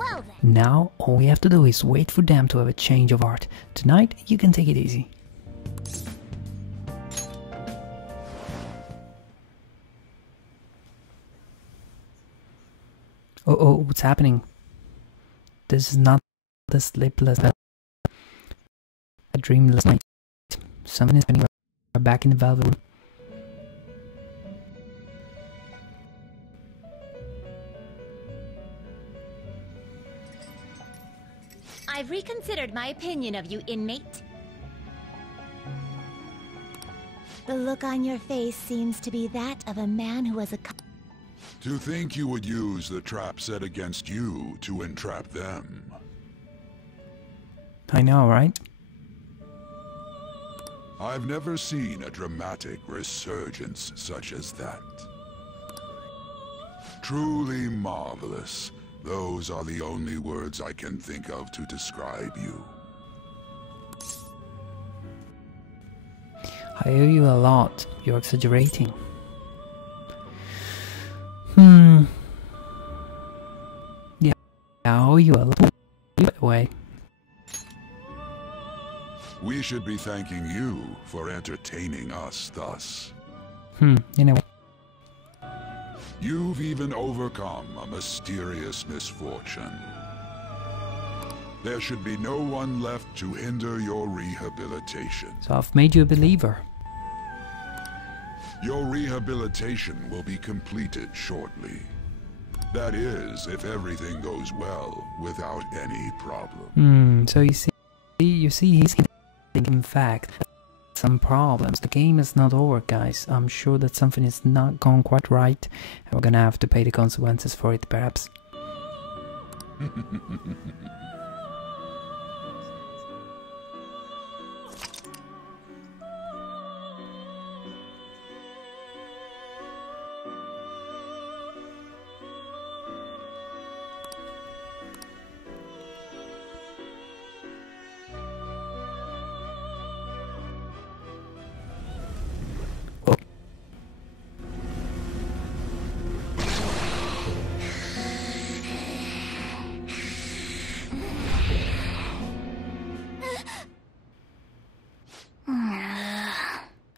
Well then. Now, all we have to do is wait for them to have a change of heart. Tonight, you can take it easy. Oh, what's happening? This is not the sleepless, a dreamless night. Something is happening. We're back in the velvet room. I've reconsidered my opinion of you, inmate. The look on your face seems to be that of a man who has a... To think you would use the trap set against you to entrap them. I know, right? I've never seen a dramatic resurgence such as that. Truly marvelous. Those are the only words I can think of to describe you. I owe you a lot. You're exaggerating. Yeah, I owe you a lot. Way. We should be thanking you for entertaining us thus. You know. You've even overcome a mysterious misfortune. There should be no one left to hinder your rehabilitation. So I've made you a believer. Your rehabilitation will be completed shortly. That is, if everything goes well, without any problem. So you see, he's in fact some problems. The game is not over, guys. I'm sure that something is not gone quite right, and we're gonna have to pay the consequences for it, perhaps.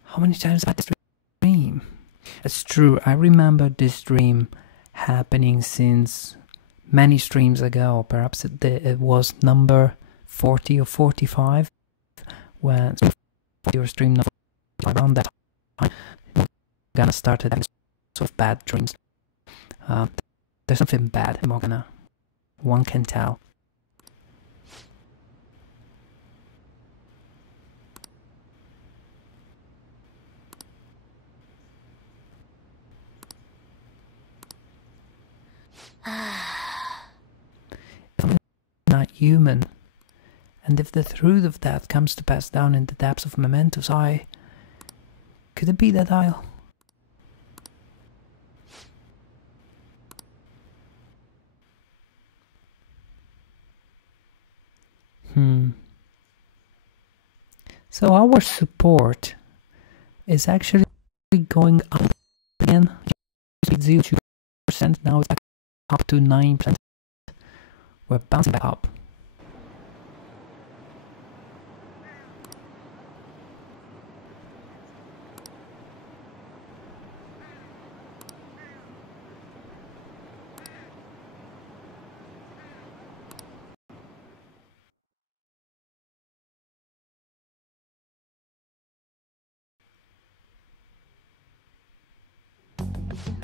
How many times I had this dream? It's true, I remember this dream happening since many streams ago. Perhaps it was number 40 or 45, when your stream number around that time, I'm gonna start having sort of bad dreams. There's something bad in Morgana. One can tell. Not human, and if the truth of that comes to pass down in the depths of Mementos, could it be that I'll... So our support is actually going up again. 0%, now it's back up to 9%. We're bouncing back up.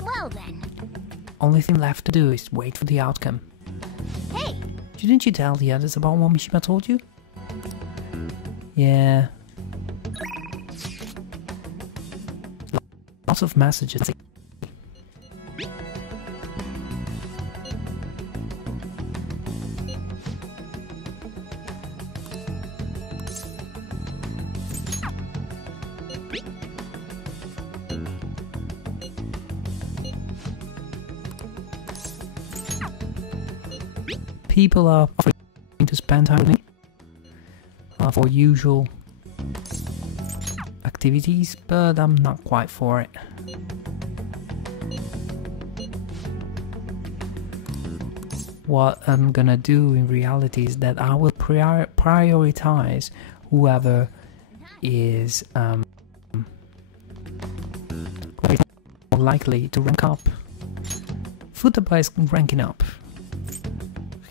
Well then. Only thing left to do is wait for the outcome. Hey! Didn't you tell the others about what Mishima told you? Yeah. Lots of messages. People are offering to spend time with me for usual activities, but I'm not quite for it. what I'm gonna do in reality is that I will prioritize whoever is more likely to rank up. Futaba is ranking up.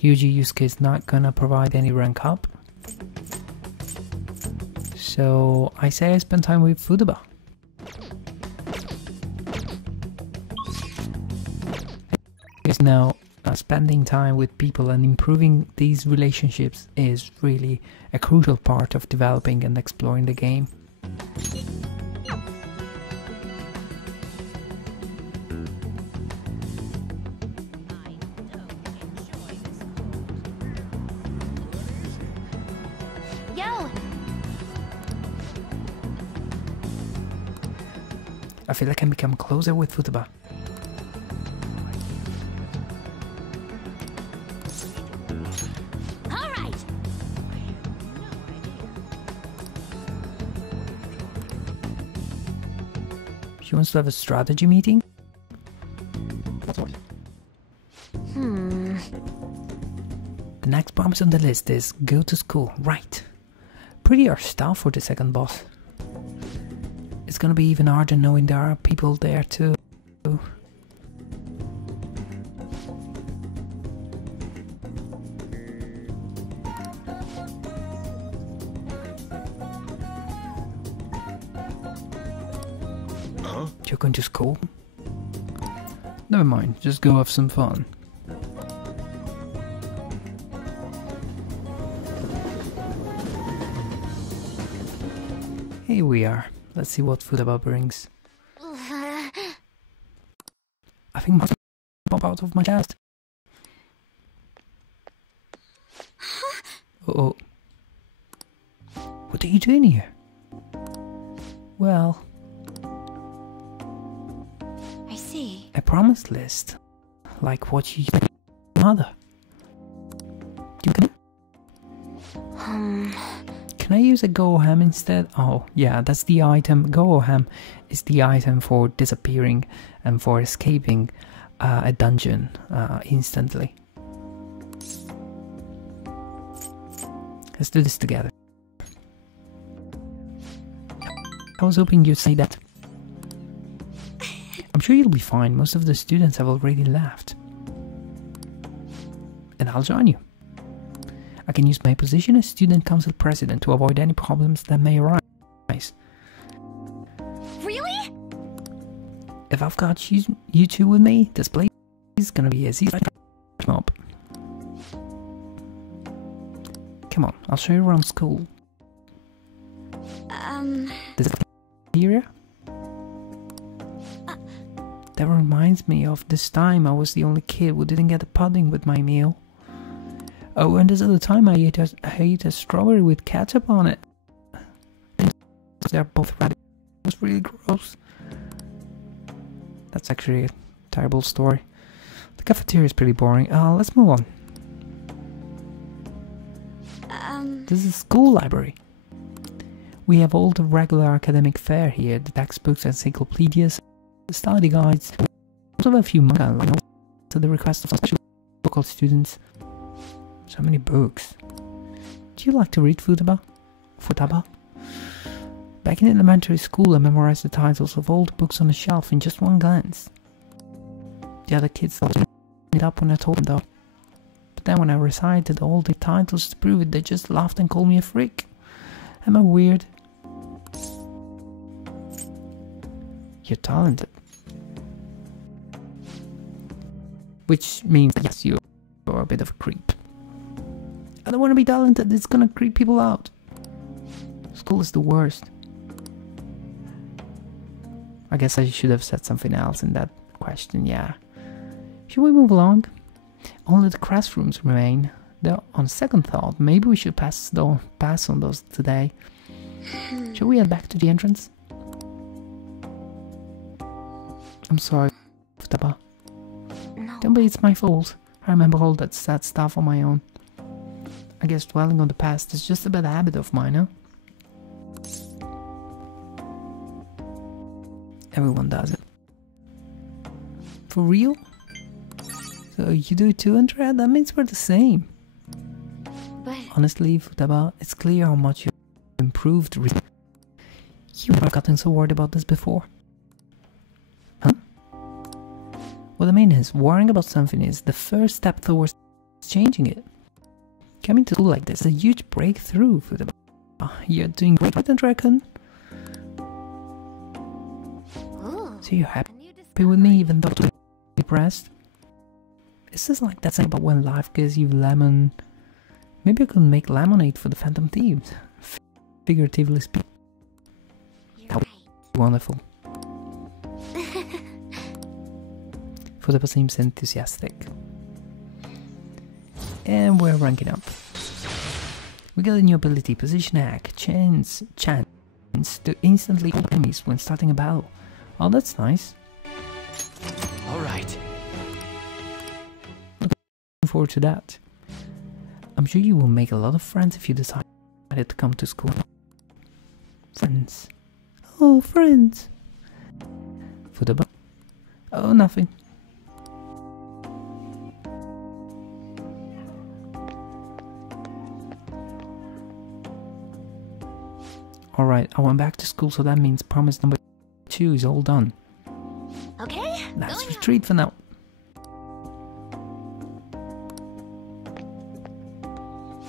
Yuji Yusuke is not gonna provide any rank up. So I say I spend time with Futaba. Because now spending time with people and improving these relationships is really a crucial part of developing and exploring the game. I feel I can become closer with Futaba. Alright. She wants to have a strategy meeting? The next promise on the list is go to school, right? Pretty harsh stuff for the second boss. It's gonna be even harder knowing there are people there too. You're going to school? Never mind, just go have some fun. Here we are. Let's see what Futaba brings. I think must pop out of my chest. Uh-oh. What are you doing here? Well, I see. a promise list. Like what you gave your mother. Can I use a Go-Ham instead? Oh, yeah, that's the item. Go-Ham is the item for disappearing and for escaping a dungeon instantly. Let's do this together. I was hoping you'd say that. I'm sure you'll be fine. Most of the students have already left. And I'll join you. I can use my position as student council president to avoid any problems that may arise. Really? If I've got you two with me, this place is gonna be as easy as a mob. Come on, I'll show you around school. This area? That reminds me of this time I was the only kid who didn't get a pudding with my meal. Oh, and this other time I ate a strawberry with ketchup on it. They're both red. It was really gross. That's actually a terrible story. The cafeteria is pretty boring. Let's move on. This is a school library. We have all the regular academic fare here. The textbooks, encyclopedias, the study guides. We also have a few manga, to the request of some special local students. So many books. Do you like to read, Futaba? Back in elementary school, I memorized the titles of all the books on the shelf in just one glance. The other kids thought it up when I told them though. But then when I recited all the titles to prove it, they just laughed and called me a freak. Am I weird? You're talented. Which means that yes, you are a bit of a creep. I don't want to be talented, it's gonna creep people out. School is the worst. I guess I should have said something else in that question, yeah. Should we move along? Only the classrooms remain. Though, on second thought, maybe we should pass on those today. Shall we head back to the entrance? I'm sorry, Futaba. No. Don't be, it's my fault. I remember all that sad stuff on my own. I guess dwelling on the past is just a bad habit of mine, huh? Everyone does it. For real? So you do too, Andrea? That means we're the same. But Honestly, Futaba, it's clear how much you've improved. You've never gotten so worried about this before. Huh? What I mean is, worrying about something is the first step towards changing it. Coming to school like this is a huge breakthrough, Futaba. You're doing great, right, Dragon? So you're happy with me even though you're depressed? It's just like that saying about when life gives you lemon. Maybe I could make lemonade for the Phantom Thieves. Figuratively speaking. That would be wonderful. Futaba seems enthusiastic. And we're ranking up. We got a new ability, Position Hack, chance to instantly kill enemies when starting a battle. Oh, that's nice. Alright. Looking forward to that. I'm sure you will make a lot of friends if you decide to come to school. Friends. Oh, friends. Futaba. Oh, nothing. Alright, I went back to school, so that means promise number 2 is all done. Okay. Let's retreat for now.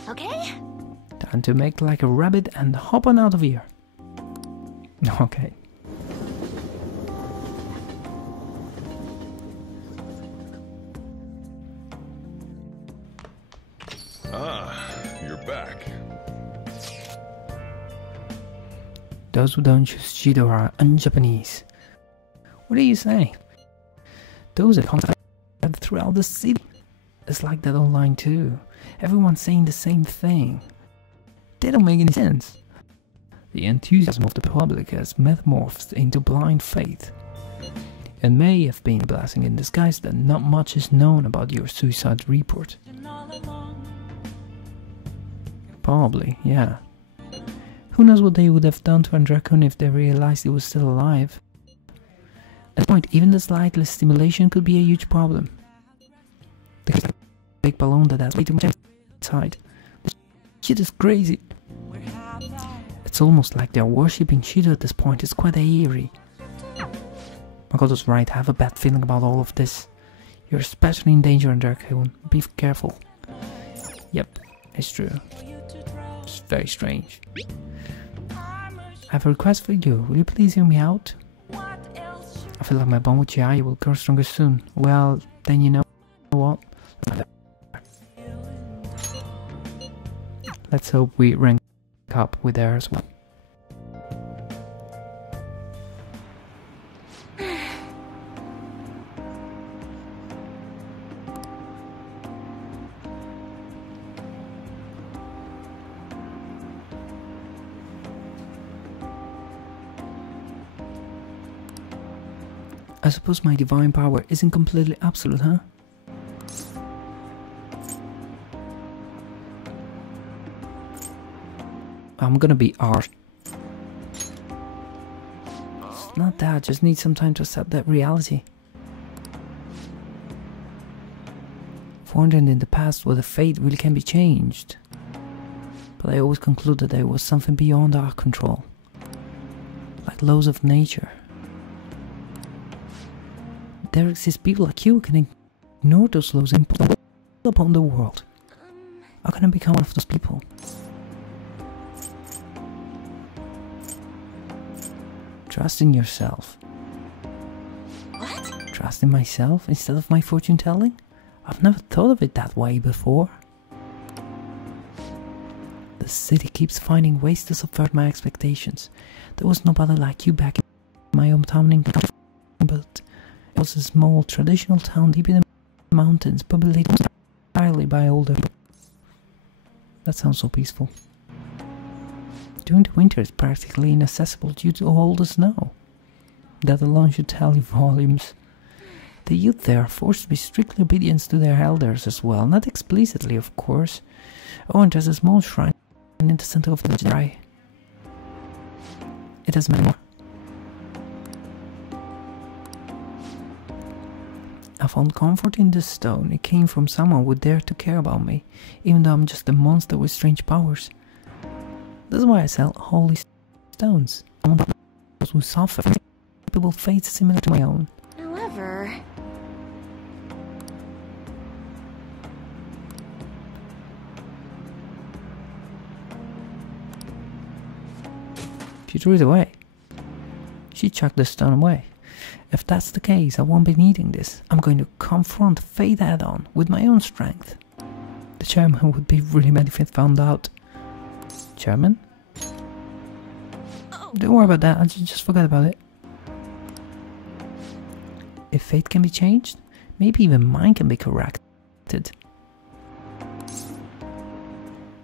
Okay. Time to make like a rabbit and hop on out of here. Okay. You're back. Those who don't choose Shido are un-Japanese. What are you saying? Those are constantly throughout the city. It's like that online too. Everyone's saying the same thing. They don't make any sense. The enthusiasm of the public has metamorphosed into blind faith. It may have been a blessing in disguise that not much is known about your suicide report. Probably, yeah. Who knows what they would have done to Andrakun if they realized he was still alive. At that point, even the slightest stimulation could be a huge problem. The big balloon that has way too much inside. This shit is crazy. It's almost like they're worshipping Shido at this point. It's quite eerie. Makoto's right, I have a bad feeling about all of this. You're especially in danger, Andrakun. Be careful. Yep, it's true. It's very strange. I have a request for you. Will you please hear me out? I feel like my bond with Chihaya will grow stronger soon. Well, then you know what? Let's hope we rank up with her as well. I suppose my divine power isn't completely absolute, huh? I'm gonna be harsh. It's not that, I just need some time to accept that reality. I've wondered in the past whether fate really can be changed. But I always concluded that it was something beyond our control. Like laws of nature. There exist people like you who can ignore those laws and impose upon the world. How can I become one of those people? Trust in yourself. What? Trust in myself instead of my fortune telling? I've never thought of it that way before. The city keeps finding ways to subvert my expectations. There was nobody like you back in my hometown in but it was a small traditional town deep in the mountains, populated entirely by older people. That sounds so peaceful. During the winter it's practically inaccessible due to all the snow. That alone should tell you volumes. The youth there are forced to be strictly obedient to their elders as well, not explicitly of course. Oh, and there's a small shrine in the center of the dry. It has many more. I found comfort in this stone. It came from someone who dared to care about me, even though I'm just a monster with strange powers. That's why I sell holy stones. I want those who suffer from people fates similar to my own. However... She threw it away. She chucked the stone away. If that's the case, I won't be needing this. I'm going to confront fate head-on with my own strength. The chairman would be really mad if it found out. Chairman? Don't worry about that, I just forgot about it. If fate can be changed, maybe even mine can be corrected.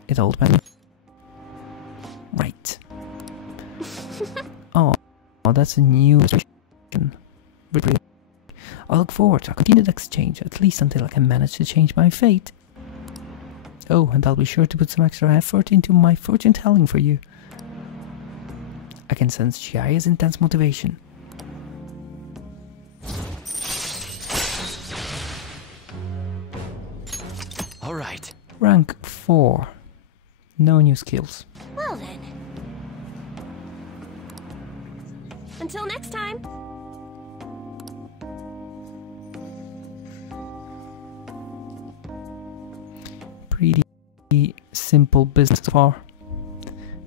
It all depends. Right. Oh, that's a new situation. I look forward to a continued exchange, at least until I can manage to change my fate. Oh, and I'll be sure to put some extra effort into my fortune telling for you. I can sense Shia's intense motivation. Alright. Rank 4. No new skills. Well then. Until next time. Pretty simple business so far.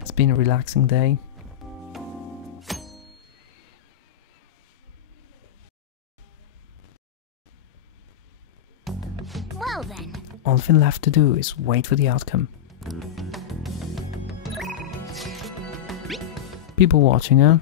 It's been a relaxing day. Well then. All thing left to do is wait for the outcome. People watching, huh?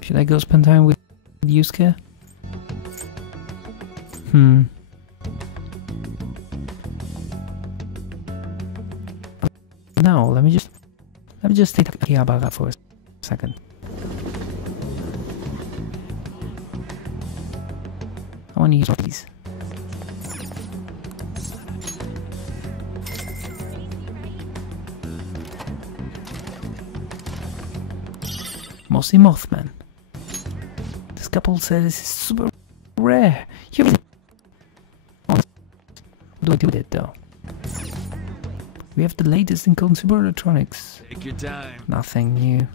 Should I go spend time with Yusuke? No, let me just think about that for a second. I want to use one of these. Mossy Mothman. This couple says this is super rare. You really... What do I do with it though? We have the latest in consumer electronics. Take your time. Nothing new.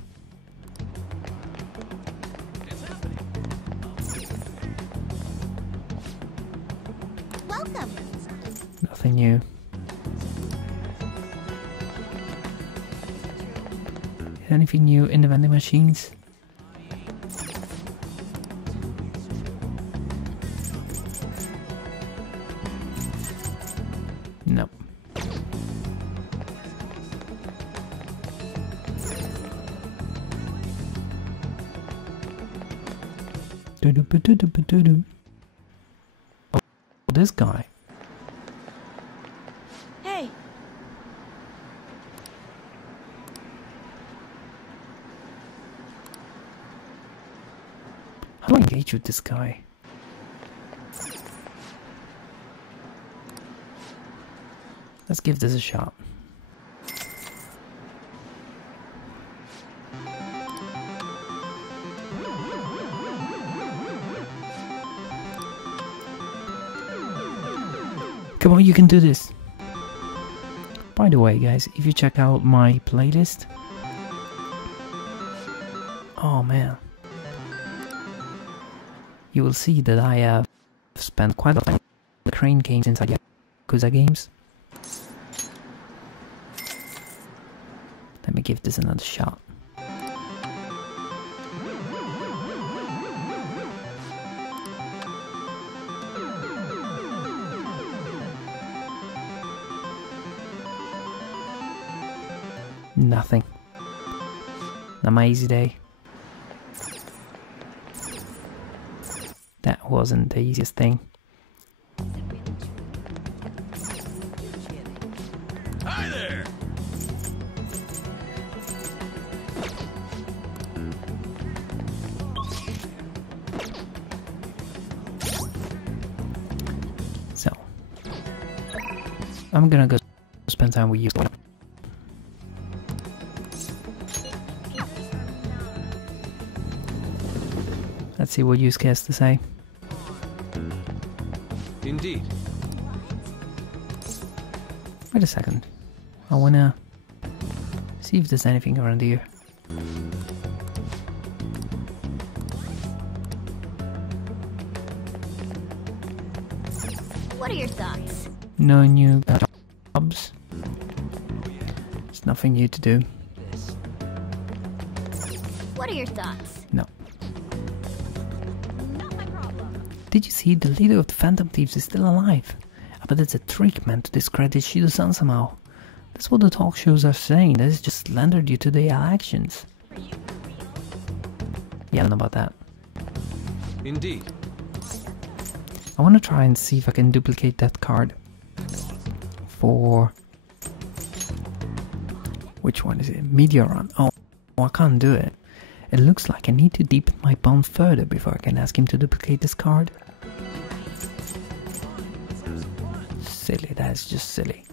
Welcome. Nothing new. Anything new in the vending machines? Nope. Oh, this guy. Hey. How do I engage with this guy? Let's give this a shot. Come on, you can do this. By the way, guys, if you check out my playlist... Oh man. You will see that I have spent quite a lot of time on the crane games inside Yakuza games. Let me give this another shot. Nothing. Not my easy day. That wasn't the easiest thing. Hi there! I'm gonna go spend time with you. Let's see what Yusuke has to say. Indeed. Wait a second. I wanna see if there's anything around here. What are your thoughts? No new jobs. There's nothing new to do. What are your thoughts? No. Not my problem. Did you see the leader of the Phantom Thieves is still alive? I bet it's a trick meant to discredit Shido-san somehow. That's what the talk shows are saying. That is just slandered due to the elections. Yeah, I don't know about that. Indeed. I want to try and see if I can duplicate that card. For... which one is it? Meteoron. Oh, I can't do it. It looks like I need to deepen my bond further before I can ask him to duplicate this card. Silly, that's just silly.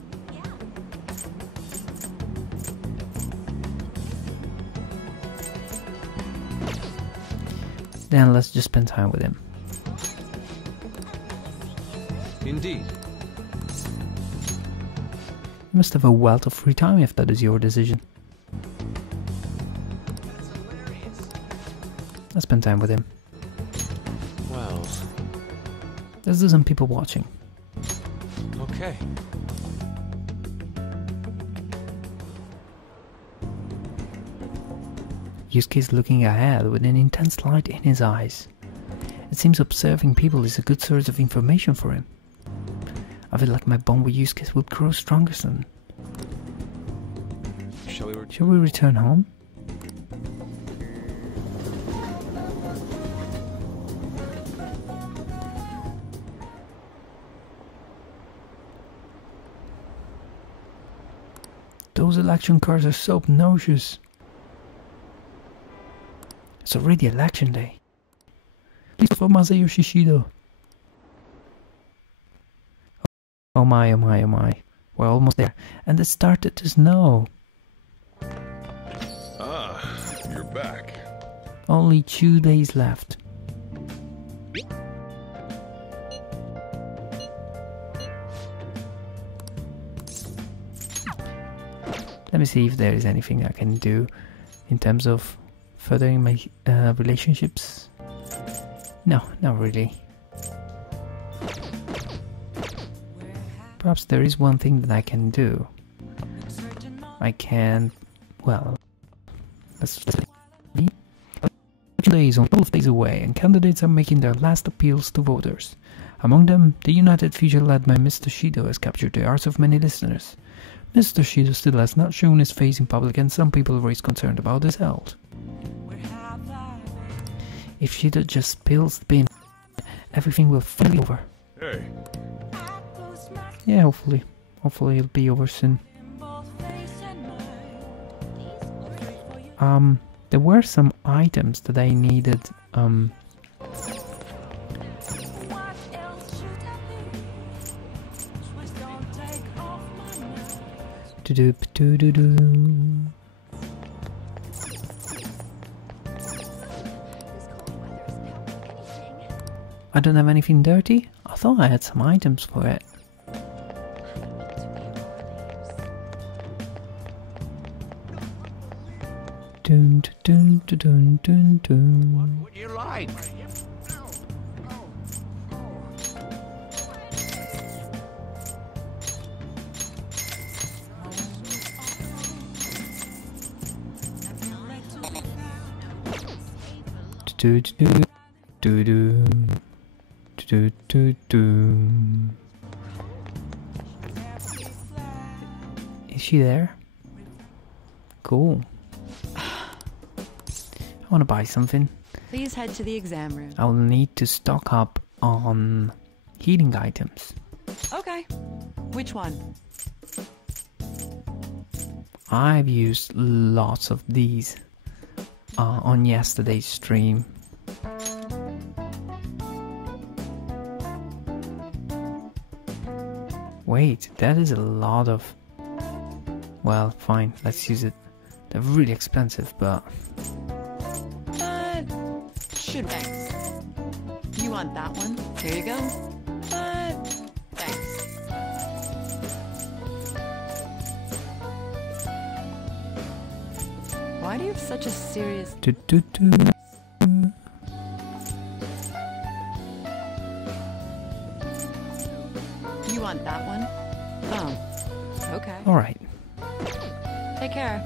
Then let's just spend time with him. Indeed. You must have a wealth of free time if that is your decision. Let's spend time with him. Well. Let's do some people watching. Okay. Yusuke is looking ahead with an intense light in his eyes. It seems observing people is a good source of information for him. I feel like my bond with Yusuke will grow stronger soon. Shall we return home? Those election cards are so obnoxious. It's already election day. Please for Masayoshi Shido. Oh my, oh my, oh my. We're almost there. And it started to snow. Ah, you're back. Only 2 days left. Let me see if there is anything I can do in terms of furthering my relationships. No, not really. Perhaps there is one thing that I can do. I can, well, let's see. 2 days on 12 days away, and candidates are making their last appeals to voters. Among them, the United Future led by Mr. Shido has captured the hearts of many listeners. Mr. Shido still has not shown his face in public, and some people raise concern about his health. If Shido just spills the bean, everything will finally be over. Hey. Yeah, hopefully. Hopefully it'll be over soon. There were some items that I needed, I don't have anything dirty? I thought I had some items for it. Dun, dun, dun, dun, dun, dun. What would you like? Do, do, do, do, do, do, do. Is she there? Cool. I want to buy something. Please head to the exam room. I'll need to stock up on healing items. Okay. Which one? I've used lots of these on yesterday's stream. wait, that is a lot of... Well, fine, let's use it. They're really expensive, but... Should thanks. You want that one? Here you go. Thanks. Why do you have such a serious... Do, do, do. You want that one? Oh, okay. Alright. Take care.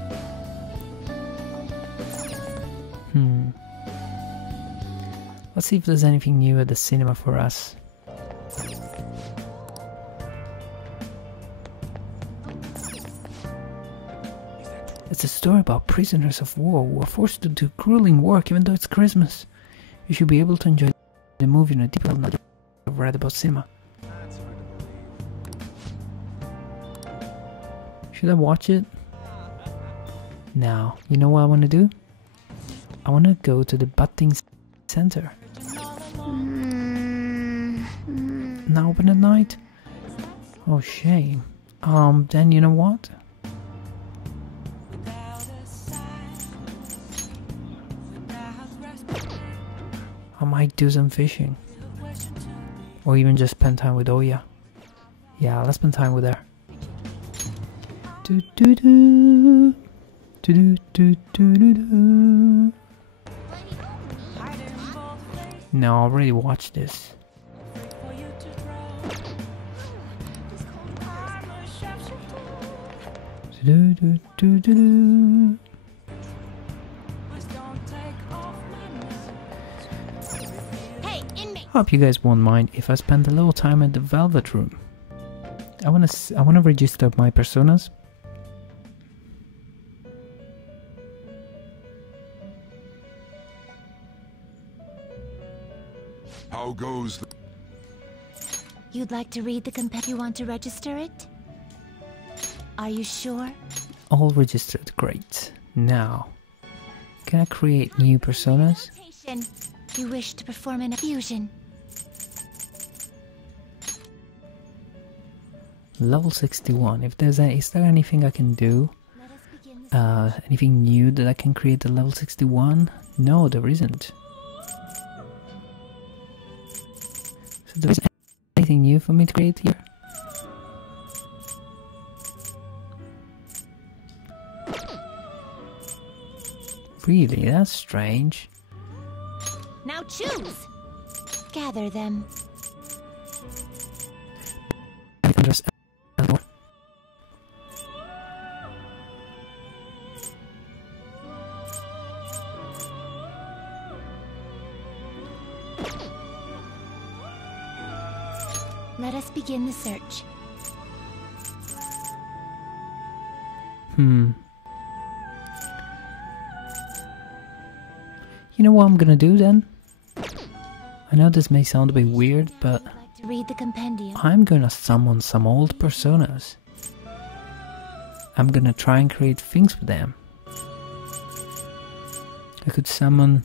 Let's see if there's anything new at the cinema for us. It's a story about prisoners of war who are forced to do grueling work even though it's Christmas. You should be able to enjoy the movie in a deep level knowledge you've read about cinema. Should I watch it? Now, you know what I want to do? I want to go to the Butting Center. Now open at night? Oh, shame. Then you know what? I might do some fishing. Or even just spend time with Oya. Yeah, let's spend time with her. Do do do. Do do do do do do. No, I already watched this. Do do do do do. Hope you guys won't mind if I spend a little time at the Velvet Room. I wanna register my personas. How goes the... You'd like to read the companion? You want to register it? Are you sure? All registered, great. Now, can I create new personas? You wish to perform an fusion. Level 61. If there's is there anything I can do? Anything new that I can create at level 61? No, there isn't. So there isn't anything new for me to create here? Really? That's strange. Now choose! Gather them. Let us begin the search. You know what I'm gonna do then? I know this may sound a bit weird, but I'd like to read the compendium. I'm gonna summon some old personas. I'm gonna try and create things with them. I could summon...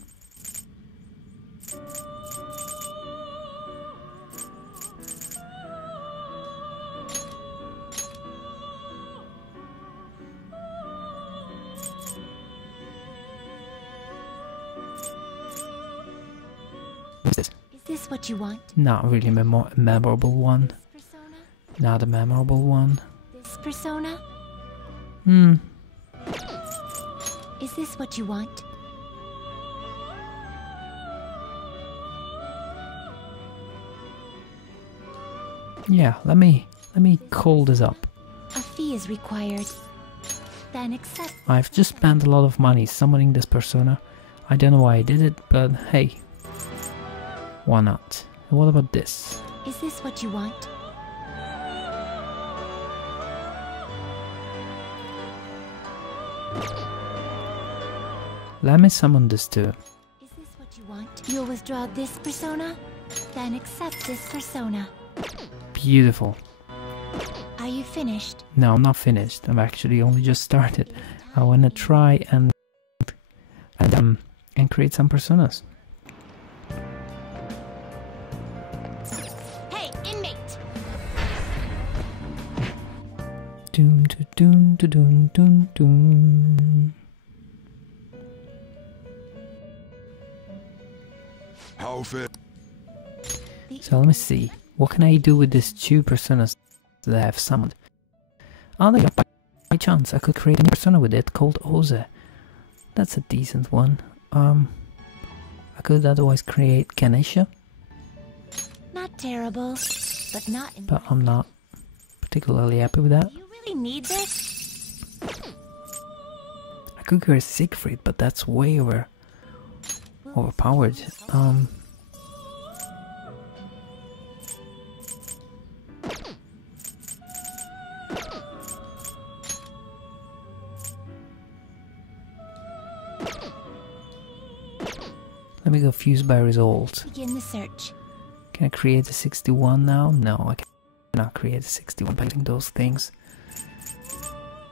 What's this? Is this what you want? Not really a memorable one. This persona? Not a memorable one. This persona? Is this what you want? Yeah, let me call this up. A fee is required. Then accept. I've just spent a lot of money summoning this persona. I don't know why I did it, but hey. Why not? And what about this? Is this what you want? Let me summon this too. Is this what you want? You'll withdraw this persona? Then accept this persona. Beautiful. Are you finished? No, I'm not finished. I've actually only just started. I want to try and create some personas. Hey, inmate! Dun dun dun dun dun. How fit? So let me see. What can I do with these two personas that I have summoned? Oh, there you go. By chance, I could create a new persona with it called Oze. That's a decent one. I could otherwise create Ganesha. Not terrible, but not. But I'm not particularly happy with that. Do you really need this? I could create Siegfried, but that's way overpowered. Let me go fused by results. Begin the search. Can I create a 61 now? No, I cannot create a 61 by using those things.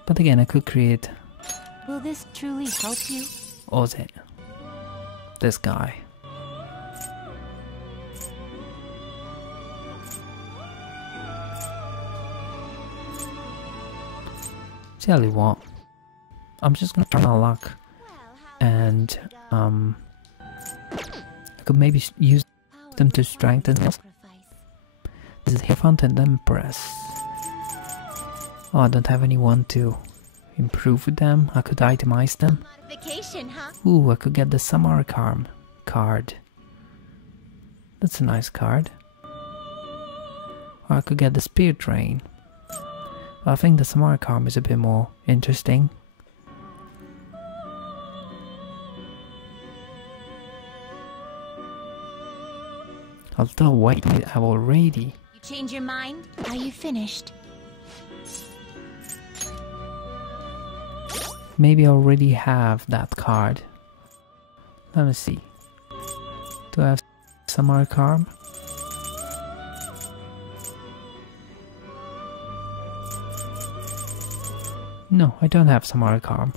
But again, I could create Will this truly help you? Oze. This guy. Tell you what, I'm just gonna try my luck, and I could maybe use them to strengthen this. This is Hierophant and Empress. Oh, I don't have anyone to improve with them. I could itemize them. Modification, huh? Ooh, I could get the Samarkand card. That's a nice card. Or I could get the Spirit Train. I think the Samarkand is a bit more interesting. Although, wait, I've already. You change your mind? Are you finished? Maybe I already have that card. Let me see. Do I have Samarkand? No, I don't have Samarkand.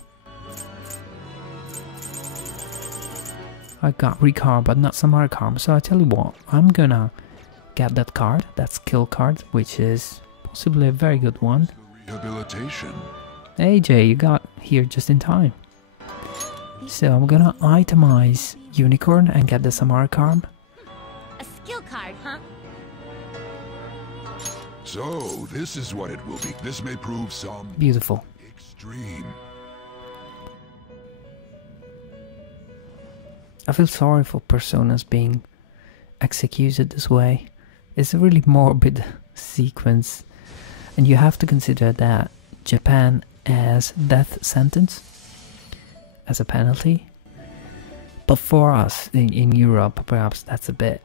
I got Ricard, but not Samarkand. So I tell you what, I'm gonna get that card, that skill card, which is possibly a very good one. Rehabilitation. Hey Jay, you got here just in time. So I'm gonna itemize Unicorn and get the Samarkand. A skill card, huh? So, this is what it will be. This may prove some Beautiful. extreme. I feel sorry for personas being executed this way. It's a really morbid sequence, and you have to consider that Japan has death sentence as a penalty. But for us in Europe, perhaps that's a bit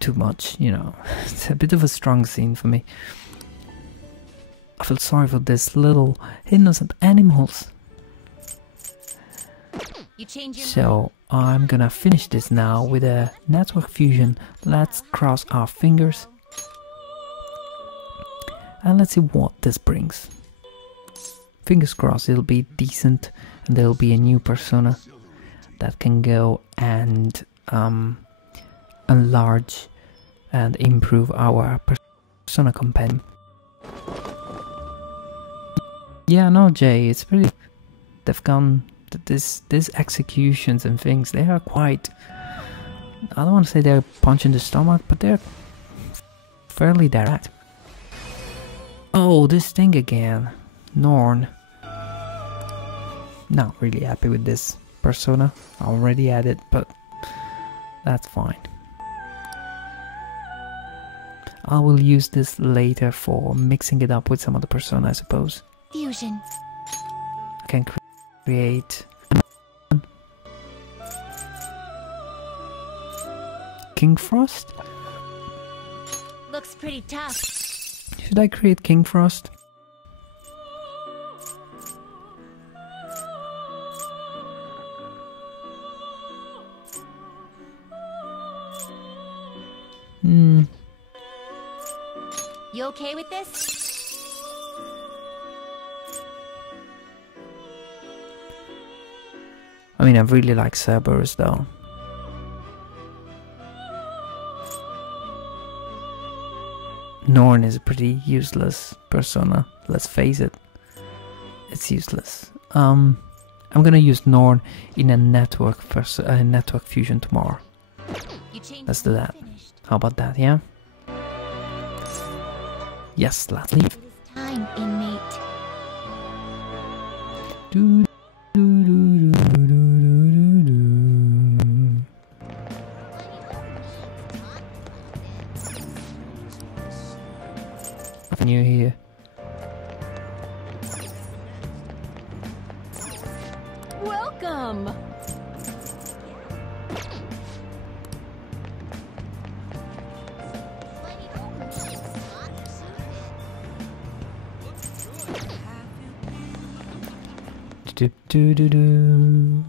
too much, you know. It's a bit of a strong scene for me. I feel sorry for these little innocent animals. You change your mind? So I'm gonna finish this now with a network fusion. Let's cross our fingers. And let's see what this brings. Fingers crossed it'll be decent and there'll be a new persona that can go and enlarge and improve our persona compendium. Yeah, no, Jay, it's pretty. They've gone. These executions and things, they are quite. I don't want to say they're punch in the stomach, but they're fairly direct. Oh, this thing again, Norn. Not really happy with this persona. I already had it, but that's fine. I will use this later for mixing it up with some other persona, I suppose. Fusion. I can create King Frost. Looks pretty tough. Should I create King Frost? You okay with this? I mean, I really like Cerberus though. Norn is a pretty useless persona, let's face it. It's useless. I'm gonna use Norn in a network fusion tomorrow. Let's do that. How about that, yeah? Yes, let's leave. It is time, inmate. Do, do, do, do, do, do, do. Nothing new here. Welcome! Do, do, do, do.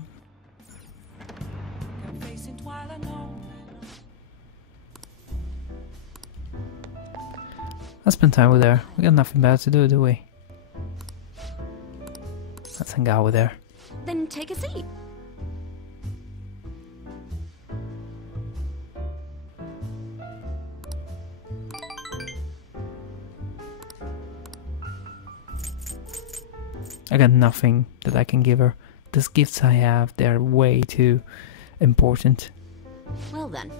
Let's spend time with her. We got nothing better to do we? Let's hang out with her. Then take a seat. I got nothing that I can give her. These gifts I have, they're way too important. Well then.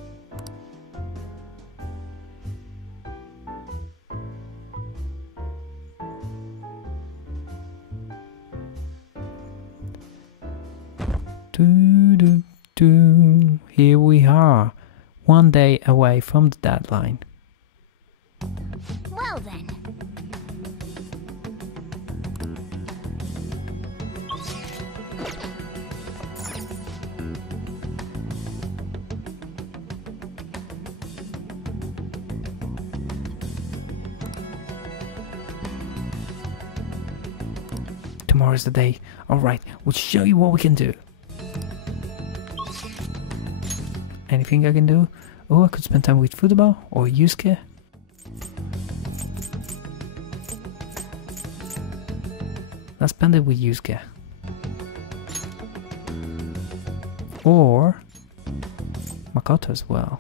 Do, do, do. Here we are, one day away from the deadline. Well then. Tomorrow's the day. Alright, we'll show you what we can do. Anything I can do? Oh, I could spend time with Futaba or Yusuke. Let's spend it with Yusuke. Or Makoto as well.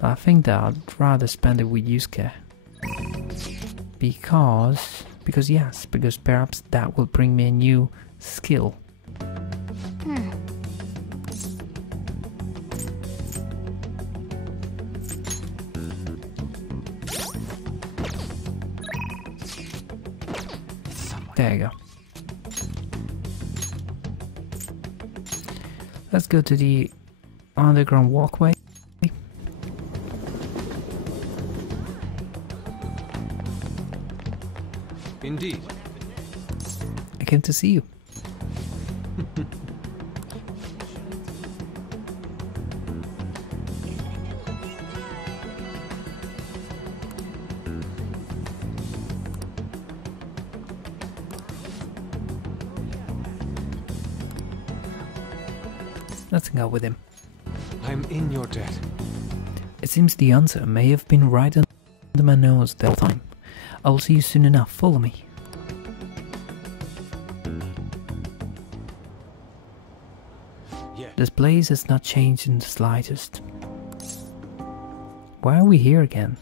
But I think that I'd rather spend it with Yusuke. Because perhaps that will bring me a new skill. There you go. Let's go to the underground walkway. Indeed. I came to see you. Let's hang out with him. I'm in your debt. It seems the answer may have been right under my nose the whole time. I will see you soon enough. Follow me. Yeah. This place has not changed in the slightest. Why are we here again?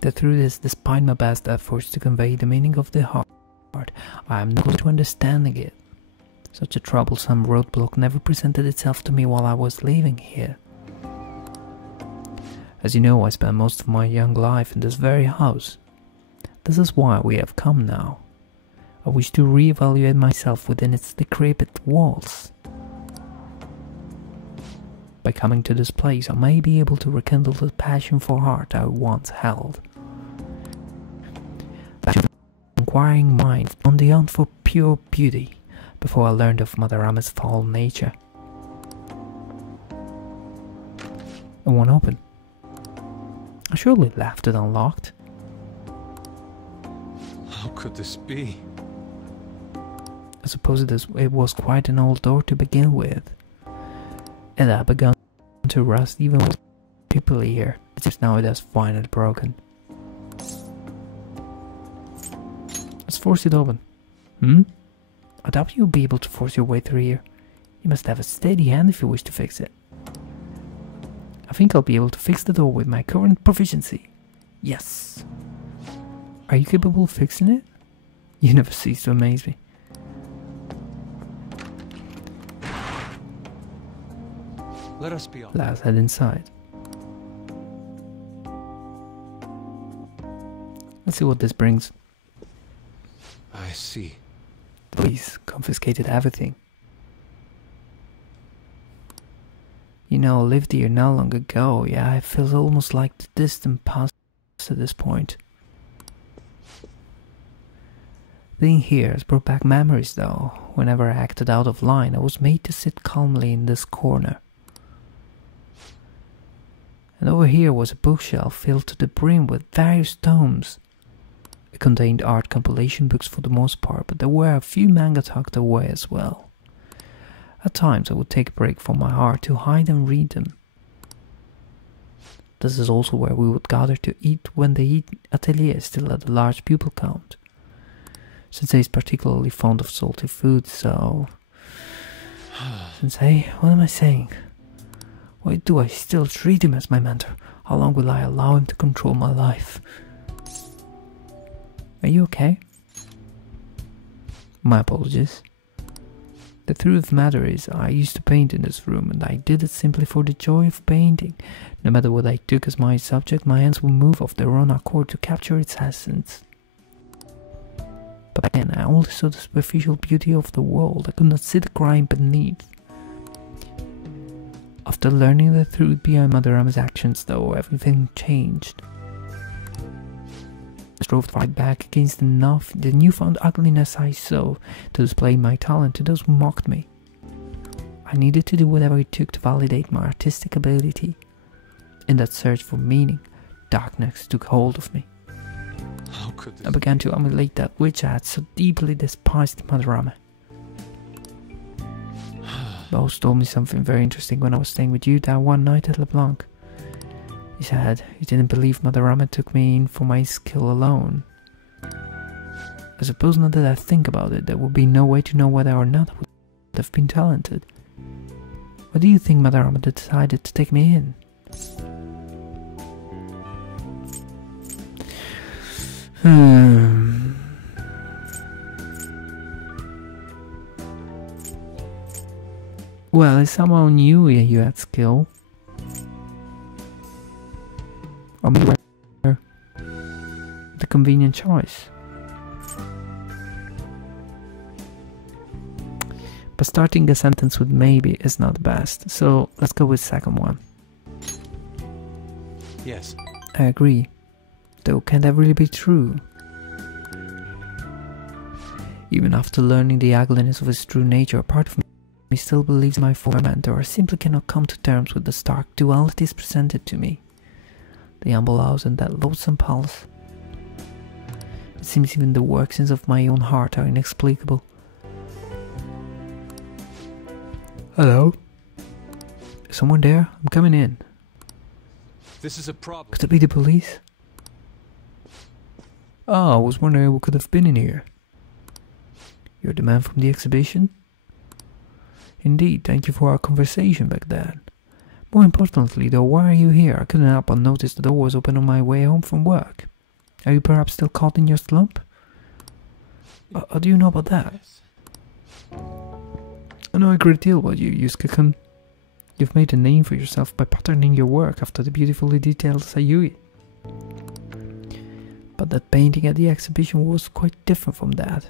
That through this, despite my best efforts to convey the meaning of the heart, I am not close to understanding it. Such a troublesome roadblock never presented itself to me while I was living here. As you know, I spent most of my young life in this very house. This is why we have come now. I wish to re-evaluate myself within its decrepit walls. By coming to this place, I may be able to rekindle the passion for art I once held. That inquiring mind on the hunt for pure beauty, before I learned of Madarama's foul nature. And one open. I surely left it unlocked. How could this be? I suppose it was quite an old door to begin with. It had begun to rust even with people here. It seems now it has finally broken. Let's force it open. I doubt you'll be able to force your way through here. You must have a steady hand if you wish to fix it. I think I'll be able to fix the door with my current proficiency. Yes. Are you capable of fixing it? You never cease to amaze me. Let us be honest. Let's head inside. Let's see what this brings. I see. The police confiscated everything. You know, lived here not long ago. Yeah, it feels almost like the distant past at this point. Being here has brought back memories though. Whenever I acted out of line, I was made to sit calmly in this corner. And over here was a bookshelf filled to the brim with various tomes. It contained art compilation books for the most part, but there were a few manga tucked away as well. At times I would take a break from my art to hide and read them. This is also where we would gather to eat when the atelier still had a large pupil count. Sensei is particularly fond of salty food, so... Sensei, what am I saying? Why do I still treat him as my mentor? How long will I allow him to control my life? Are you okay? My apologies. The truth of the matter is, I used to paint in this room, and I did it simply for the joy of painting. No matter what I took as my subject, my hands would move of their own accord to capture its essence. But back then, I only saw the superficial beauty of the world. I could not see the crime beneath. After learning the truth behind Madarama's actions, though, everything changed. I strove to fight back against the newfound ugliness I saw, to display my talent to those who mocked me. I needed to do whatever it took to validate my artistic ability. In that search for meaning, darkness took hold of me. How could this I began to emulate that which I had so deeply despised in Madarama. Boss told me something very interesting when I was staying with you that one night at LeBlanc. He said he didn't believe Madarama took me in for my skill alone. I suppose now that I think about it, there would be no way to know whether or not I would have been talented. Why do you think Madarama decided to take me in? Well, he somehow knew you had skill. Or maybe the convenient choice. But starting a sentence with maybe is not the best, so let's go with the second one. Yes. I agree. Though can that really be true? Even after learning the ugliness of his true nature, a part of me still believes my former mentor simply cannot come to terms with the stark dualities presented to me. The humble house and that loathsome palace. It seems even the workings of my own heart are inexplicable. Hello? Is someone there? I'm coming in. This is a problem. Could it be the police? Oh, I was wondering who could have been in here. You're the man from the exhibition? Indeed, thank you for our conversation back then. More importantly though, why are you here? I couldn't help but notice the door was open on my way home from work. Are you perhaps still caught in your slump? How do you know about that? I know a great deal about you, Yusuke-kun. You've made a name for yourself by patterning your work after the beautifully detailed Sayuri. But that painting at the exhibition was quite different from that.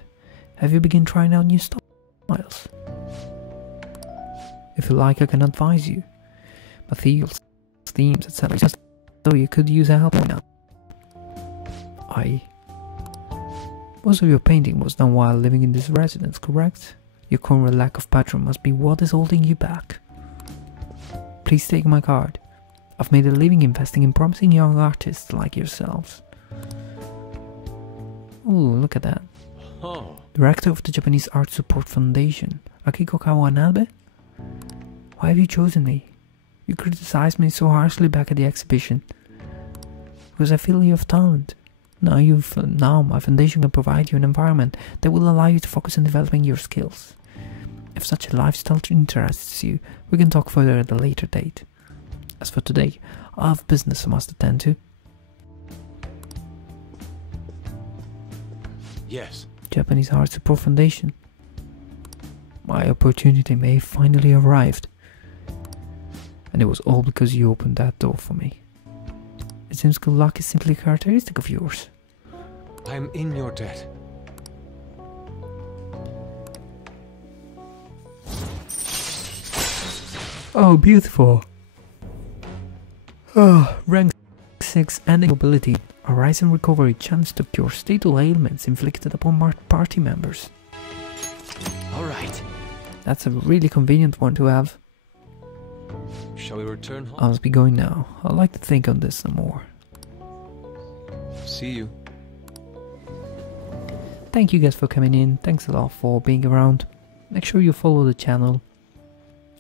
Have you begun trying out new styles? If you like, I can advise you. Materials, themes, etc. Just so you could use a help now. Most of your painting was done while living in this residence, correct? Your current lack of patron must be what is holding you back. Please take my card. I've made a living investing in promising young artists like yourselves. Ooh, look at that. Oh. Director of the Japanese Art Support Foundation, Akiko Kawanabe? Why have you chosen me? You criticized me so harshly back at the exhibition. Because I feel you have talent. Now my foundation can provide you an environment that will allow you to focus on developing your skills. If such a lifestyle interests you, we can talk further at a later date. As for today, I have business I must attend to. Yes. Japanese Art Support Foundation. My opportunity may have finally arrived. And it was all because you opened that door for me. It seems good luck is simply a characteristic of yours. I'm in your debt. Oh, beautiful. Rank 6 ending mobility. A rise and recovery chance to cure statal ailments inflicted upon party members. Alright. That's a really convenient one to have. Shall we return home? I must be going now. I'd like to think on this some more. See you. Thank you guys for coming in. Thanks a lot for being around. Make sure you follow the channel.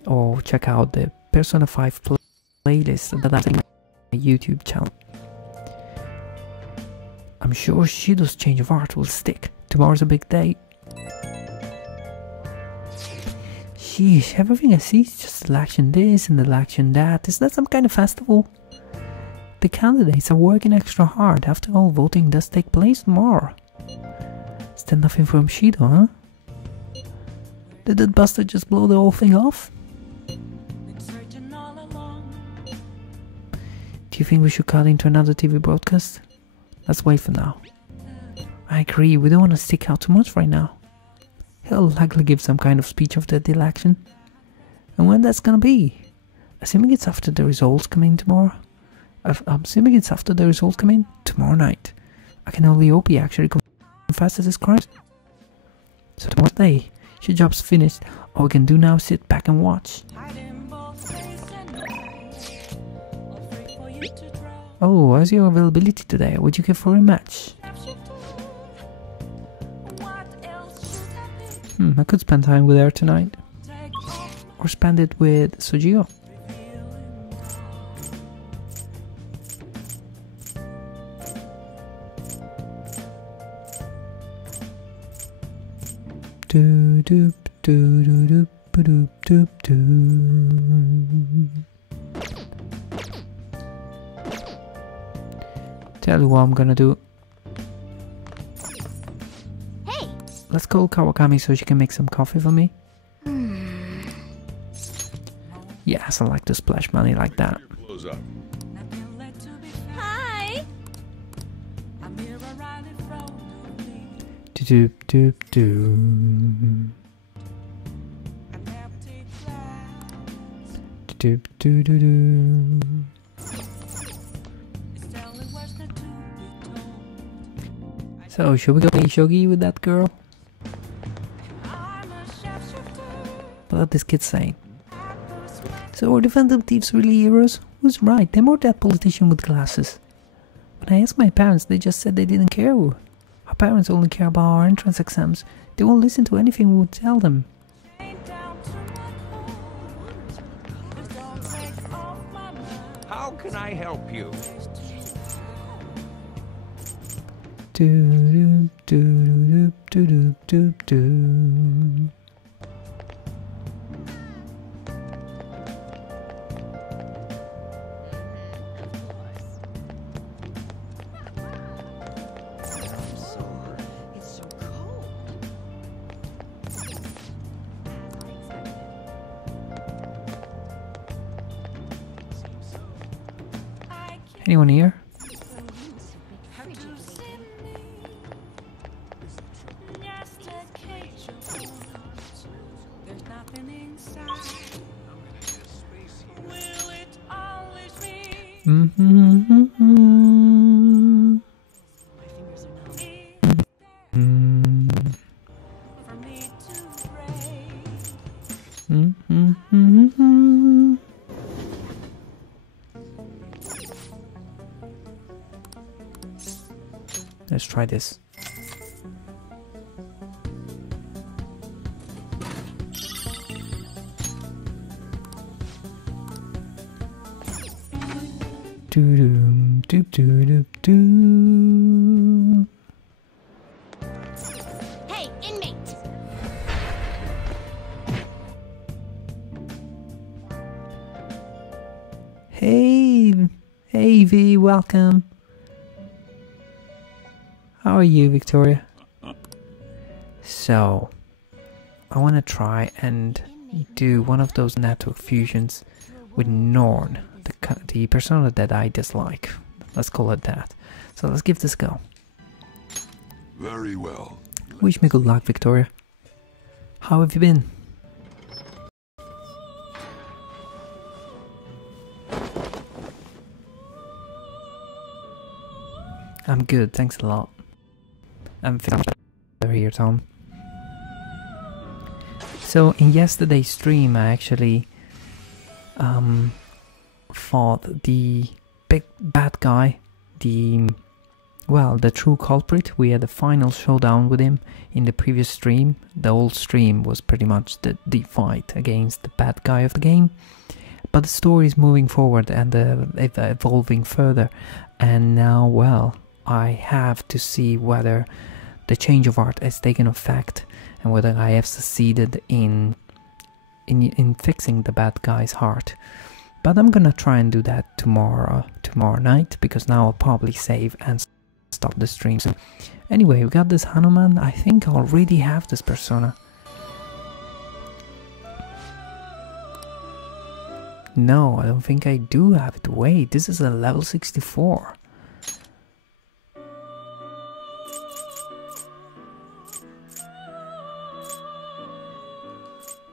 Or check out the Persona 5 playlist that I have on my YouTube channel. I'm sure Shido's change of art will stick. Tomorrow's a big day. Sheesh, everything I see is just election this and election that. Is that some kind of festival? The candidates are working extra hard. After all, voting does take place tomorrow. Is there nothing from Shido, huh? Did that bastard just blow the whole thing off? Do you think we should cut into another TV broadcast? Let's wait for now. I agree, we don't want to stick out too much right now. He'll likely give some kind of speech of the election. And when that's gonna be? Assuming it's after the results come in tomorrow. I'm assuming it's after the results come in tomorrow night. I can only hope he actually confesses his crimes. So tomorrow's day, your job's finished. All we can do now is sit back and watch. Oh, how's your availability today? Would you care for a match? I could spend time with her tonight. Or spend it with Sujio. Do do do do do do do do. Tell you what I'm gonna do. Hey! Let's call Kawakami so she can make some coffee for me. Yes, I like to splash money like that. Hi! Do do do do. Do do do do. So, should we go play shogi with that girl? But this kid's saying. So are the Phantom Thieves really heroes? Who's right? They're more that politician with glasses. When I asked my parents, they just said they didn't care. Our parents only care about our entrance exams. They won't listen to anything we would tell them. How can I help you? Do do do do do do do. Anyone here? Let's try this. Do do do do do. Hey, inmate! Hey V, welcome. How are you, Victoria? So I want to try and do one of those network fusions with Norn, the persona that I dislike. Let's call it that. So let's give this a go. Very well. Wish me good luck, Victoria. How have you been? I'm good, thanks a lot. I'm feeling better here, Tom. So in yesterday's stream, I actually fought the big bad guy, the true culprit. We had a final showdown with him in the previous stream. The whole stream was pretty much the fight against the bad guy of the game. But the story is moving forward and evolving further. And now, well, I have to see whether the change of art has taken effect and whether I have succeeded in fixing the bad guy's heart. But I'm gonna try and do that tomorrow night, because now I'll probably save and stop the stream. So anyway, we got this Hanuman. I think I already have this persona. No, I don't think I do have it. Wait, this is a level 64.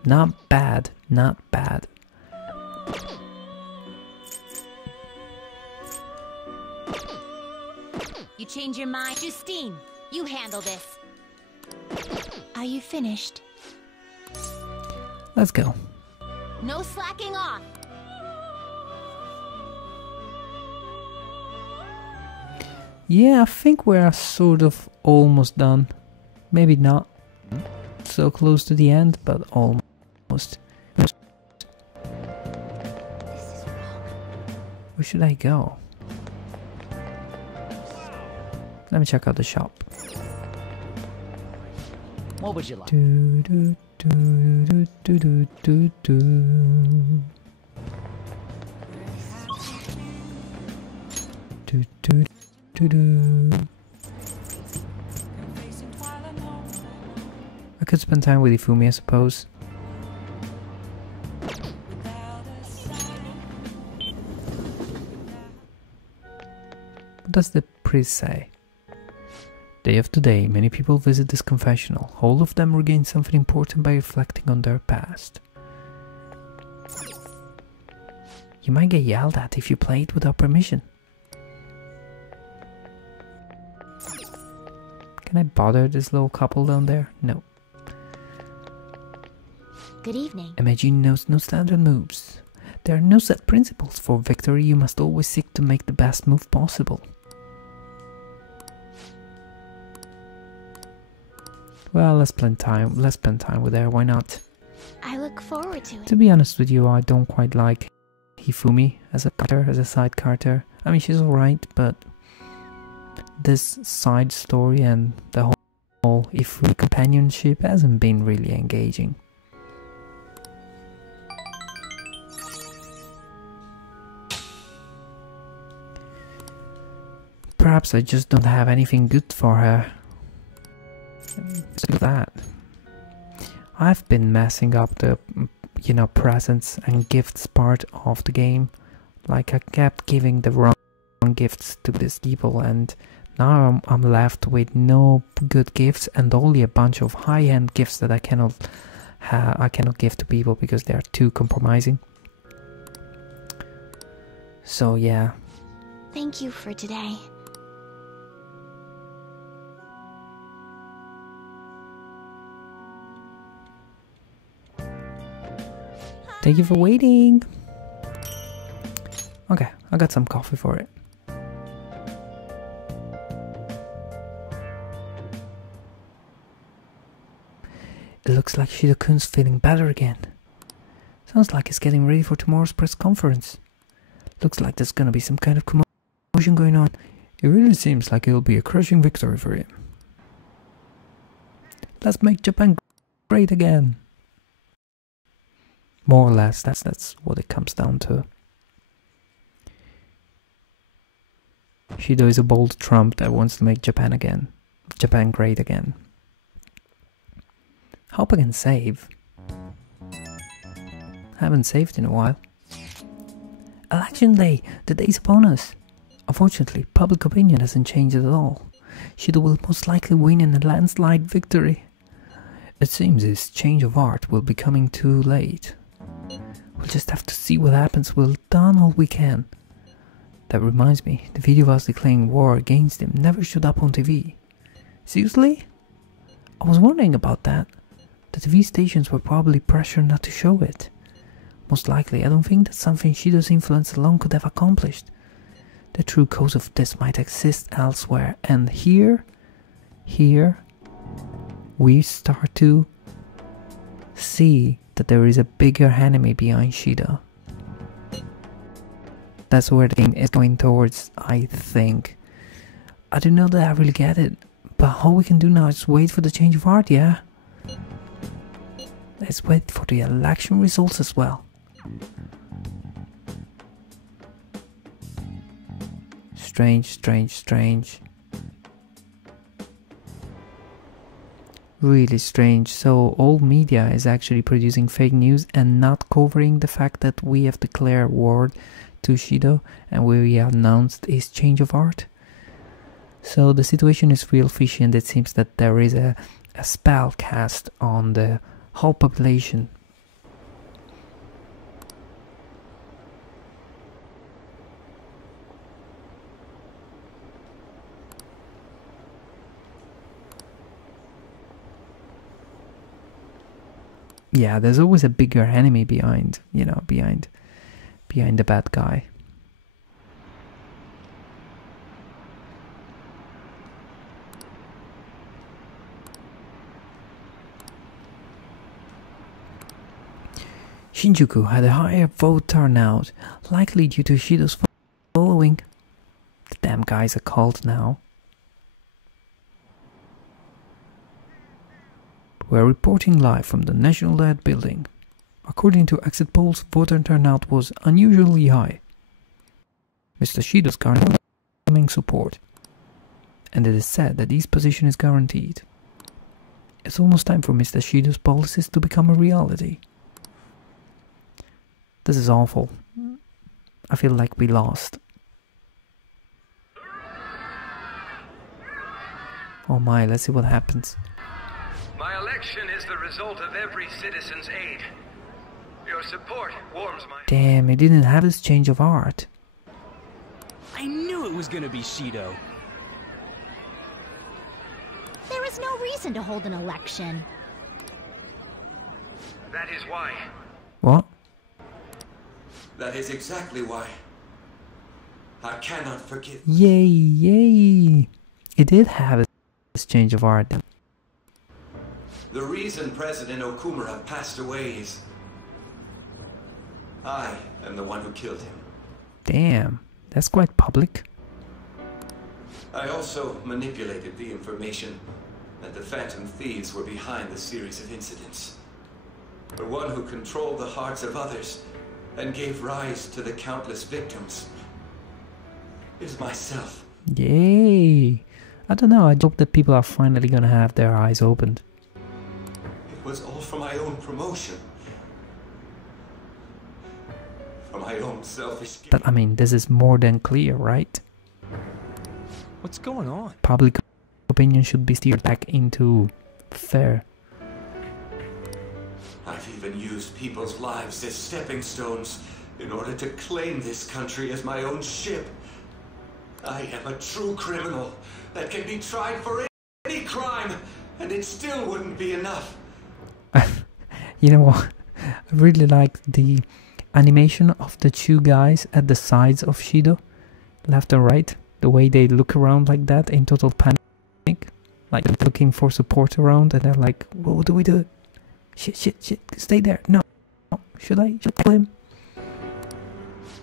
Not bad, not bad. You change your mind? Justine, you handle this. Are you finished? Let's go. No slacking off. Yeah, I think we're sort of almost done. Maybe not so close to the end, but almost. Where should I go? Let me check out the shop. What would you like? Do, do, do, do, do, do, do. Do, do, do, do. I could spend time with Ifumi, I suppose. What does the priest say? Day after day, many people visit this confessional. All of them regain something important by reflecting on their past. You might get yelled at if you play it without permission. Can I bother this little couple down there? No. Good evening. Imagine knows no standard moves. There are no set principles. For victory, you must always seek to make the best move possible. Well, let's spend time with her, why not? I look forward to it. To be honest with you, I don't quite like Hifumi as a side character. I mean, she's alright, but this side story and the whole Ifumi companionship hasn't been really engaging. Perhaps I just don't have anything good for her. So that I've been messing up the presents and gifts part of the game. Like, I kept giving the wrong gifts to these people, and now I'm left with no good gifts and only a bunch of high-end gifts that I cannot give to people because they are too compromising. So yeah. Thank you for today. Thank you for waiting. Okay, I got some coffee for it. It looks like Shido-kun's feeling better again. Sounds like he's getting ready for tomorrow's press conference. Looks like there's gonna be some kind of commotion going on. It really seems like it'll be a crushing victory for him. Let's make Japan great again. More or less, that's what it comes down to. Shido is a bold Trump that wants to make Japan great again. Hope I can save. Haven't saved in a while. Election day! The day's upon us! Unfortunately, public opinion hasn't changed at all. Shido will most likely win in a landslide victory. It seems his change of heart will be coming too late. We'll just have to see what happens. We've done all we can. That reminds me, the video of us declaring war against him never showed up on TV. Seriously? I was wondering about that. The TV stations were probably pressured not to show it. Most likely, I don't think that's something Shido's influence alone could have accomplished. The true cause of this might exist elsewhere, and here, we start to see that there is a bigger enemy behind Shido. That's where the game is going towards, I think. I don't know that I really get it, but all we can do now is wait for the change of heart, yeah? Let's wait for the election results as well. Strange. Really strange. So all media is actually producing fake news and not covering the fact that we have declared war to Shido and we announced his change of heart. So the situation is real fishy, and it seems that there is a spell cast on the whole population. Yeah, there's always a bigger enemy behind, behind the bad guy. Shinjuku had a higher vote turnout, likely due to Shido's following. The damn guy's a cult now. We're reporting live from the National Debt Building. According to exit polls, voter turnout was unusually high. Mr. Shido's currently support, and it is said that his position is guaranteed. It's almost time for Mr. Shido's policies to become a reality. This is awful. I feel like we lost. Oh my, let's see what happens. My election is the result of every citizen's aid. Your support warms my... Damn, he didn't have his change of heart. I knew it was gonna be Shido. There is no reason to hold an election. That is why. What? That is exactly why. I cannot forgive. Yay. He did have his change of heart. The reason President Okumura passed away is... I am the one who killed him. Damn, that's quite public. I also manipulated the information that the Phantom Thieves were behind the series of incidents. The one who controlled the hearts of others and gave rise to the countless victims is myself. Yay! I don't know, I hope that people are finally gonna have their eyes opened. It was all for my own promotion. For my own selfish gain. But I mean, this is more than clear, right? What's going on? Public opinion should be steered back into fair. I've even used people's lives as stepping stones in order to claim this country as my own ship. I am a true criminal that can be tried for any crime, and it still wouldn't be enough. You know what? I really like the animation of the two guys at the sides of Shido, left and right. The way they look around like that in total panic, like looking for support around, and they're like, "What do we do? Shit, stay there. No. Should I kill him?"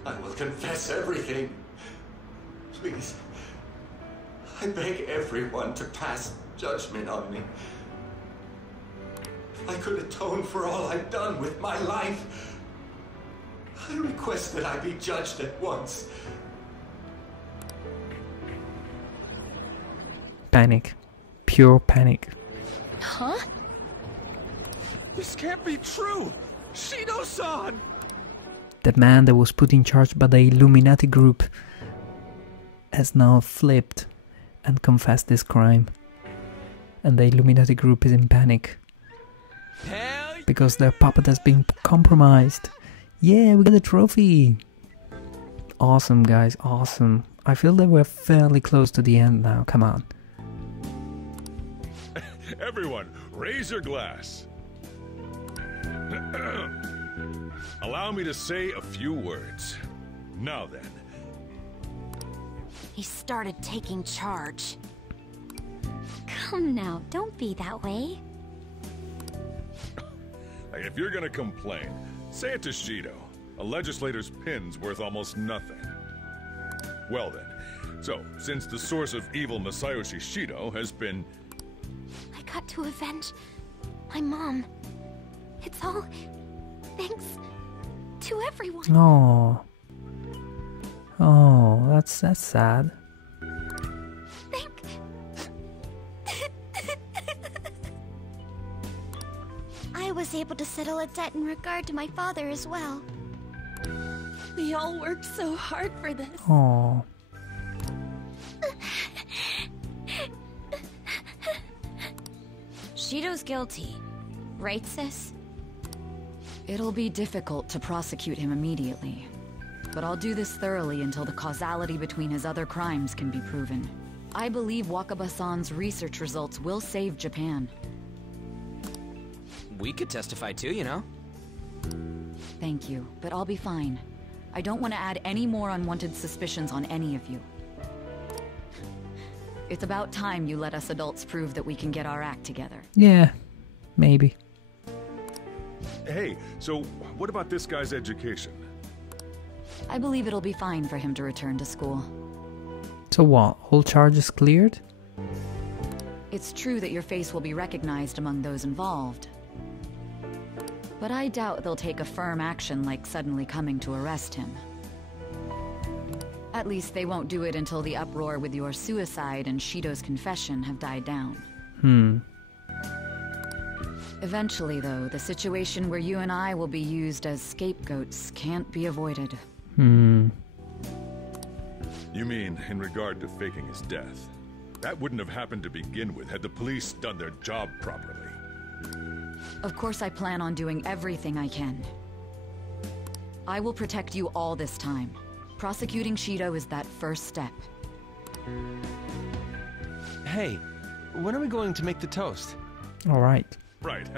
I will confess everything. Please. I beg everyone to pass judgment on me. If I could atone for all I've done with my life, I request that I be judged at once. Panic. Pure panic. Huh? This can't be true! Shido-san! The man that was put in charge by the Illuminati group has now flipped and confessed this crime. And the Illuminati group is in panic. Because their puppet has been compromised. Yeah, we got a trophy! Awesome, guys, awesome. I feel that we're fairly close to the end now, come on. Everyone, raise your glass. Allow me to say a few words. Now then. He started taking charge. Come now, don't be that way. If you're gonna complain, say it to Shido. A legislator's pin's worth almost nothing. Well then, so, since the source of evil Masayoshi Shido has been... I got to avenge my mom. It's all thanks to everyone. Oh. Oh, that's sad. I was able to settle a debt in regard to my father as well. We all worked so hard for this. Oh. Shido's guilty, right, sis? It'll be difficult to prosecute him immediately, but I'll do this thoroughly until the causality between his other crimes can be proven. I believe Wakaba-san's research results will save Japan. We could testify too, you know? Thank you, but I'll be fine. I don't want to add any more unwanted suspicions on any of you. It's about time you let us adults prove that we can get our act together. Yeah, maybe. Hey, so what about this guy's education? I believe it'll be fine for him to return to school. So what, all charges cleared? It's true that your face will be recognized among those involved. But I doubt they'll take a firm action like suddenly coming to arrest him. At least they won't do it until the uproar with your suicide and Shido's confession have died down. Eventually, though, the situation where you and I will be used as scapegoats can't be avoided. You mean in regard to faking his death? That wouldn't have happened to begin with had the police done their job properly. Of course I plan on doing everything I can. I will protect you all this time. Prosecuting Shido is that first step. Hey, when are we going to make the toast? Alright. Right.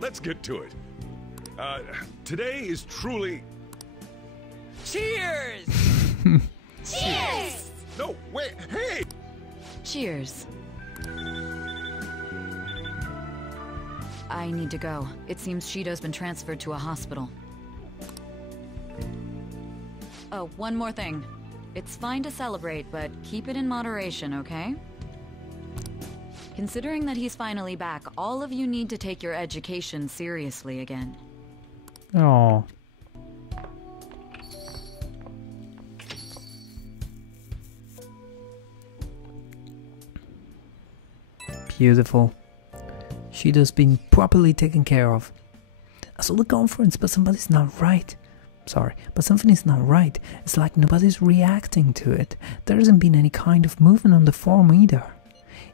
Let's get to it. Today is truly... Cheers! Cheers! No, wait, hey! Cheers. I need to go. It seems Shido's been transferred to a hospital. Oh, one more thing. It's fine to celebrate, but keep it in moderation, okay? Considering that he's finally back, all of you need to take your education seriously again. Oh. Beautiful. Shido's been properly taken care of. I saw the conference, but somebody's not right. Sorry, but something is not right. It's like nobody's reacting to it. There hasn't been any kind of movement on the forum either.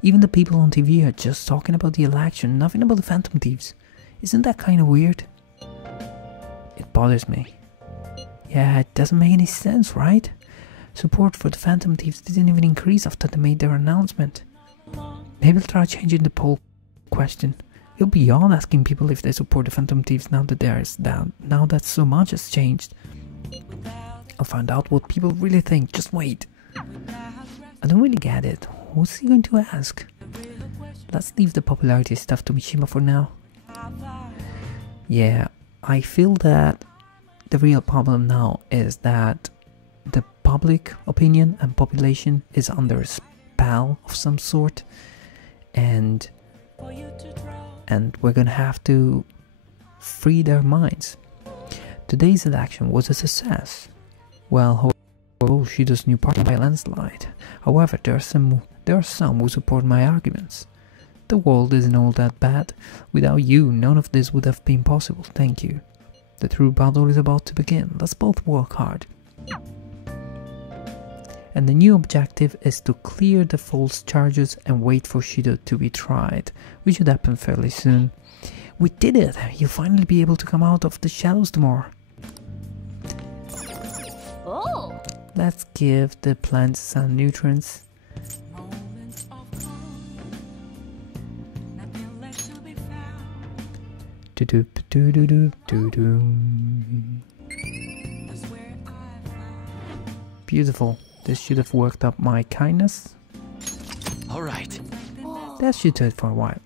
Even the people on TV are just talking about the election, nothing about the Phantom Thieves. Isn't that kind of weird? It bothers me. Yeah, it doesn't make any sense, right? Support for the Phantom Thieves didn't even increase after they made their announcement. Maybe I'll try changing the poll question. It'll be odd asking people if they support the Phantom Thieves now that so much has changed. I'll find out what people really think, just wait. I don't really get it. Who's he going to ask? Let's leave the popularity stuff to Mishima for now. Yeah, I feel that the real problem now is that the public opinion and population is under a spell of some sort, and we're gonna have to free their minds. Today's election was a success. Well, Shido's new party by a landslide. However, there are some who support my arguments. The world isn't all that bad. Without you, none of this would have been possible. Thank you. The true battle is about to begin. Let's both work hard. And the new objective is to clear the false charges and wait for Shido to be tried, which should happen fairly soon. We did it! You'll finally be able to come out of the shadows tomorrow. Oh! Let's give the plants some nutrients. Beautiful. This should have worked up my kindness. Alright. That should do it for a while.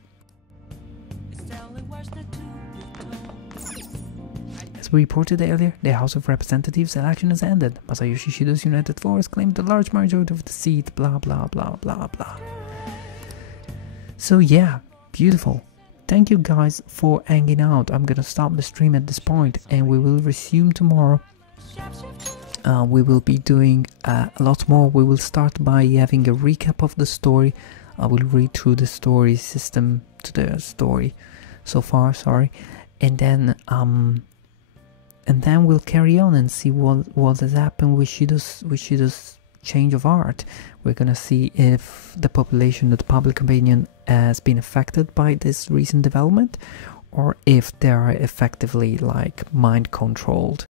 As we reported earlier, the House of Representatives election has ended. Masayoshi Shido's United Force claimed a large majority of the seat, blah blah blah blah blah. So yeah, beautiful. Thank you guys for hanging out. I'm gonna stop the stream at this point and we will resume tomorrow. We will be doing a lot more. We will start by having a recap of the story. I will read through the story system to the story so far, sorry. And then we'll carry on and see what has happened with Shido's change of art. We're gonna see if the population, the public opinion has been affected by this recent development, or if they are effectively like mind controlled.